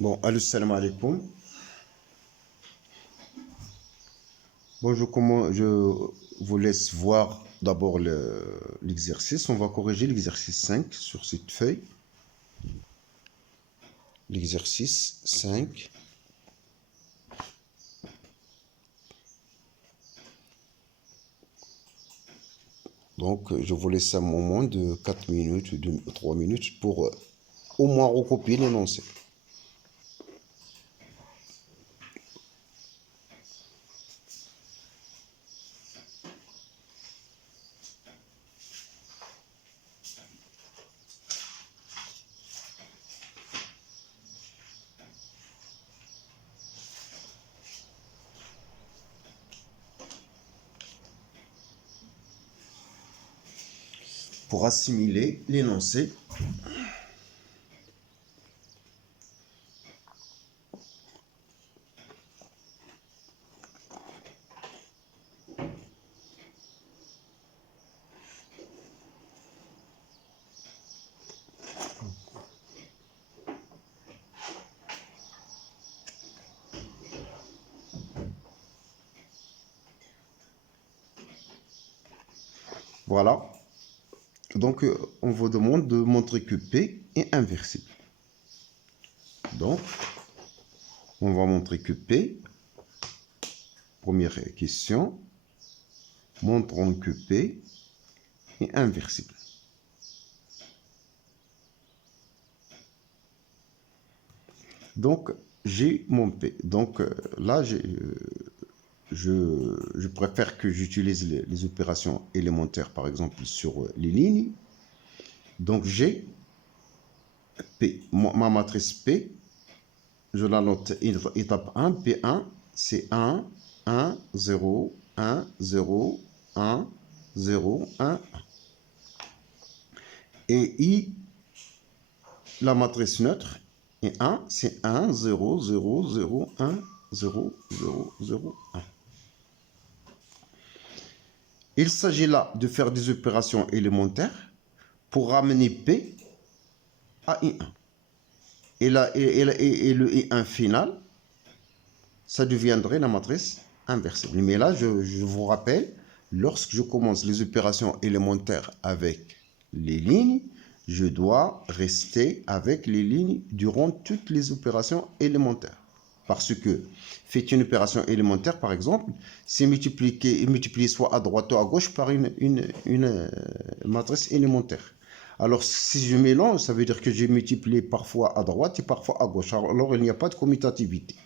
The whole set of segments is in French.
Bon, allô, salam alaikum. Bon, je vous laisse voir d'abord l'exercice. On va corriger l'exercice 5 sur cette feuille. L'exercice 5. Donc, je vous laisse un moment de 4 minutes ou de 3 minutes pour au moins recopier l'énoncé. Pour assimiler l'énoncé, voilà. Donc, on vous demande de montrer que P est inversible. Donc, on va montrer que P, première question, montrons que P est inversible. Donc, j'ai mon P. Donc, là, je préfère que j'utilise les opérations élémentaires, par exemple, sur les lignes. Donc, j'ai P. Ma matrice P, je la note étape 1. P1, c'est 1, 1, 0, 1, 0, 1, 0, 1. Et I, la matrice neutre, et 1, c'est 1, 0, 0, 0, 1, 0, 0, 0, 1. Il s'agit là de faire des opérations élémentaires pour ramener P à I1. Et le I1 final, ça deviendrait la matrice inversible. Mais là, je vous rappelle, lorsque je commence les opérations élémentaires avec les lignes, je dois rester avec les lignes durant toutes les opérations élémentaires. Parce que faites une opération élémentaire, par exemple, c'est multiplier soit à droite ou à gauche par une matrice élémentaire. Alors, si je mélange, ça veut dire que j'ai multiplié parfois à droite et parfois à gauche. Alors, il n'y a pas de commutativité.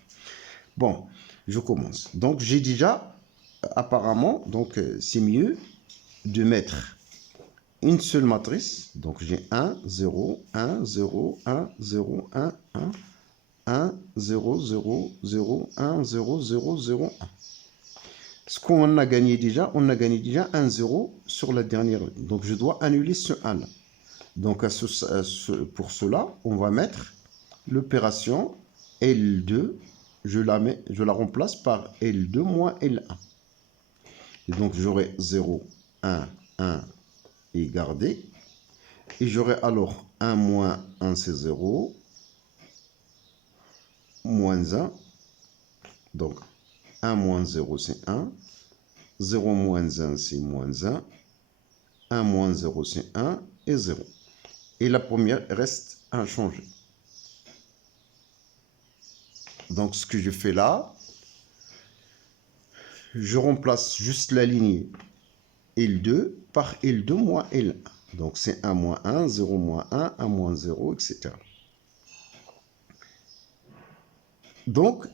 Bon, je commence. Donc, j'ai déjà, apparemment, donc c'est mieux de mettre une seule matrice. Donc, j'ai 1, 0, 1, 0, 1, 0, 1, 1. 1, 0, 0, 0, 1, 0, 0, 0, 1. Ce qu'on a gagné déjà, on a gagné déjà 1, 0 sur la dernière ligne. Donc, je dois annuler ce 1 là. Donc, pour cela, on va mettre l'opération L2. Je la remplace par L2 moins L1. Et donc, j'aurai 0, 1, 1 et gardé. Et j'aurai alors 1 moins 1, c'est 0. Moins 1, donc 1 moins 0 c'est 1, 0 moins 1 c'est moins 1, 1 moins 0 c'est 1 et 0. Et la première reste inchangée. Donc ce que je fais là, je remplace juste la ligne L2 par L2 moins L1. Donc c'est 1 moins 1, 0 moins 1, 1 moins 0, etc. Donc,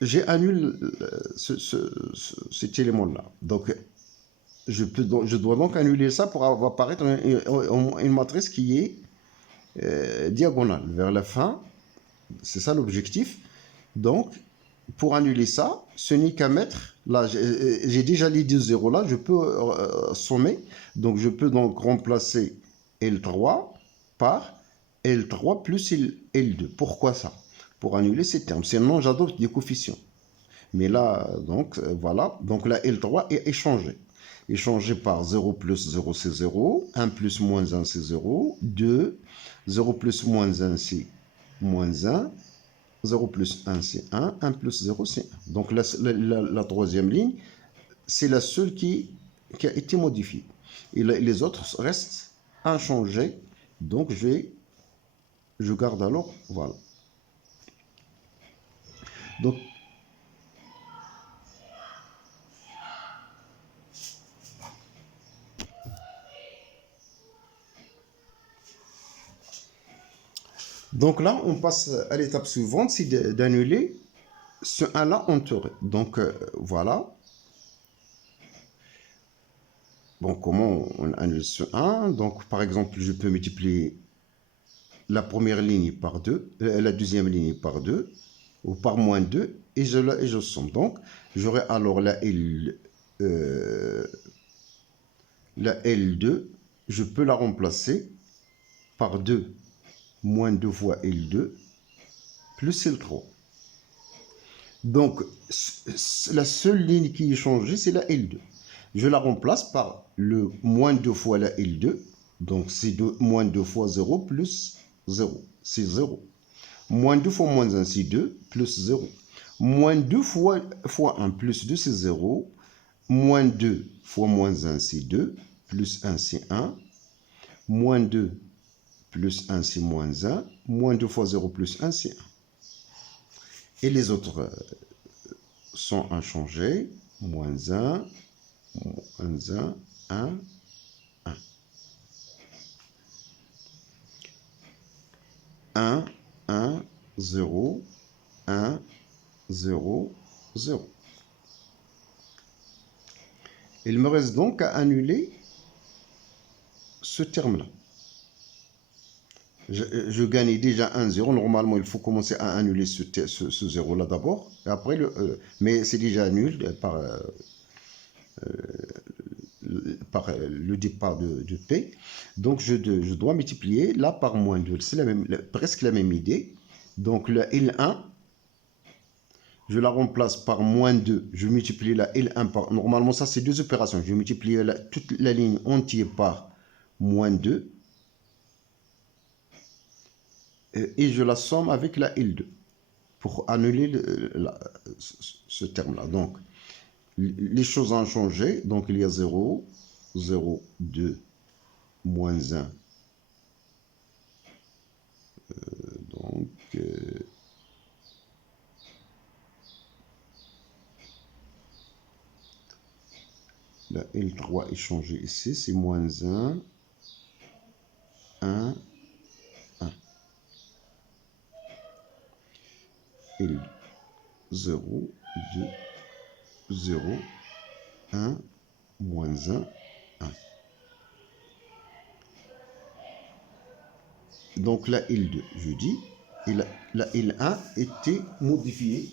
j'annule cet élément-là. Donc, je dois donc annuler ça pour avoir apparaître une matrice qui est diagonale vers la fin. C'est ça l'objectif. Donc, pour annuler ça, ce n'est qu'à mettre, là, j'ai déjà les deux zéros là, je peux sommer. Donc, je peux donc remplacer L3 par L3 plus L2. Pourquoi ça? Pour annuler ces termes. Sinon, j'adopte des coefficients. Mais là, donc, voilà. Donc, la L3 est échangée. Échangée par 0 plus 0, c'est 0. 1 plus moins 1, c'est 0. 2. 0 plus moins 1, c'est moins 1. 0 plus 1, c'est 1. 1 plus 0, c'est 1. Donc la troisième ligne, c'est la seule qui a été modifiée. Et les autres restent inchangés. Donc je garde alors, voilà. Donc là, on passe à l'étape suivante, c'est d'annuler ce 1-là entouré. Donc voilà. Bon, comment on annule ce 1? Donc par exemple, je peux multiplier la première ligne par 2, la deuxième ligne par 2, ou par moins 2, et je somme. Donc j'aurai alors la L2, je peux la remplacer par 2 moins 2 fois L2 plus L3. Donc, la seule ligne qui est changée, c'est la L2. Je la remplace par le moins 2 fois la L2. Donc, c'est moins 2 fois 0 plus 0. C'est 0. Moins 2 fois moins 1, c'est 2 plus 0. Moins 2 fois 1 plus 2, c'est 0. Moins 2 fois moins 1, c'est 2. Plus 1, c'est 1. Moins 2 plus 1, c'est moins 1. Moins 2 fois 0 plus 1, c'est 1. Et les autres sont inchangés. Moins 1, moins 1, 1, 1. 1, 1, 0, 1, 0, 0. Il me reste donc à annuler ce terme-là. Je gagne déjà 1, 0. Normalement, il faut commencer à annuler ce 0-là d'abord. Après, mais c'est déjà annulé par le départ de P. Donc, je dois multiplier là par moins 2. C'est presque la même idée. Donc, la L1, je la remplace par moins 2. Je multiplie la L1 par... Normalement, ça, c'est deux opérations. Je multiplie toute la ligne entière par moins 2. Et je la somme avec la L2 pour annuler ce terme-là. Donc, les choses ont changé. Donc, il y a 0, 0, 2, moins 1. La L3 est changée ici. C'est moins 1, 1, 1. L 0, 2, 0, 1, moins 1, 1. Donc la L2, je dis, et la L1 était modifiée.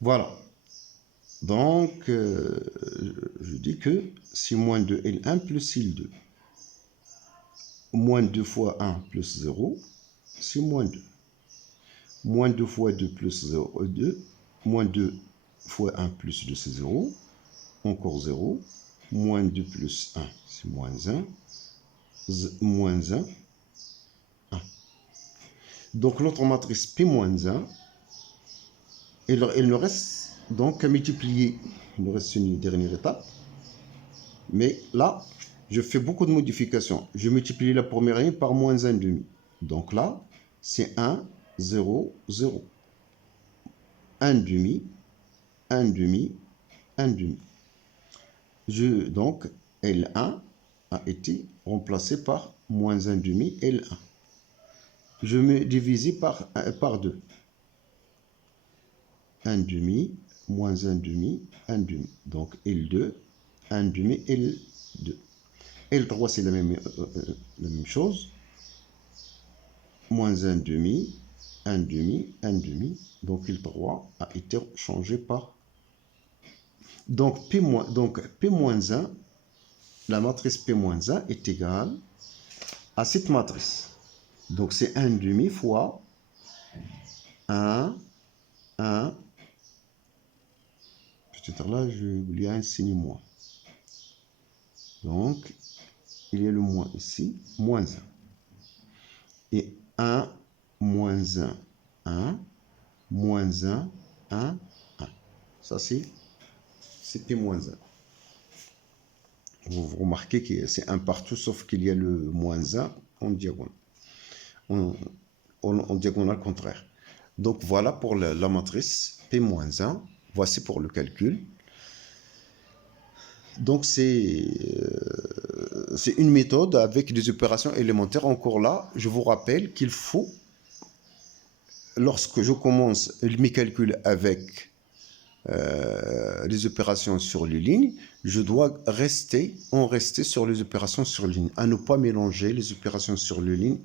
Voilà. Donc, je dis que c'est moins 2 L1 plus L2. Moins 2 fois 1 plus 0, c'est moins 2. Moins 2 fois 2 plus 0, 2. Moins 2 fois 1 plus 2, c'est 0. Encore 0. Moins 2 plus 1, c'est moins 1. Moins 1, 1. Donc, l'autre matrice P-1, il me reste donc à multiplier. Il me reste une dernière étape. Mais là, je fais beaucoup de modifications. Je multiplie la première ligne par moins 1,5. Donc là, c'est 1, 0, 0. 1,5, 1,5, 1,5. Donc, L1 a été remplacé par moins 1,5 L1. Je me divise par 2. 1,5, moins 1,5, 1,5. Donc, L2, 1,5, L2. L3, c'est la même chose. Moins 1,5, 1,5, 1,5. Donc, L3 a été changé par... Donc, P-1, la matrice P-1 est égale à cette matrice. Donc, c'est 1,5 fois 1, 1, peut-être là, il y a un signe moins. Donc, il y a le moins ici, moins 1. Et 1, moins 1, 1, moins 1, 1, 1. Ça, c'est P moins 1. Vous remarquez que c'est 1 partout, sauf qu'il y a le moins 1 en diagonale. En diagonale contraire. Donc, voilà pour la matrice P moins 1. Voici pour le calcul. Donc, c'est une méthode avec des opérations élémentaires. Encore là, je vous rappelle qu'il faut, lorsque je commence mes calculs avec les opérations sur les lignes, je dois rester sur les opérations sur ligne, à ne pas mélanger les opérations sur les lignes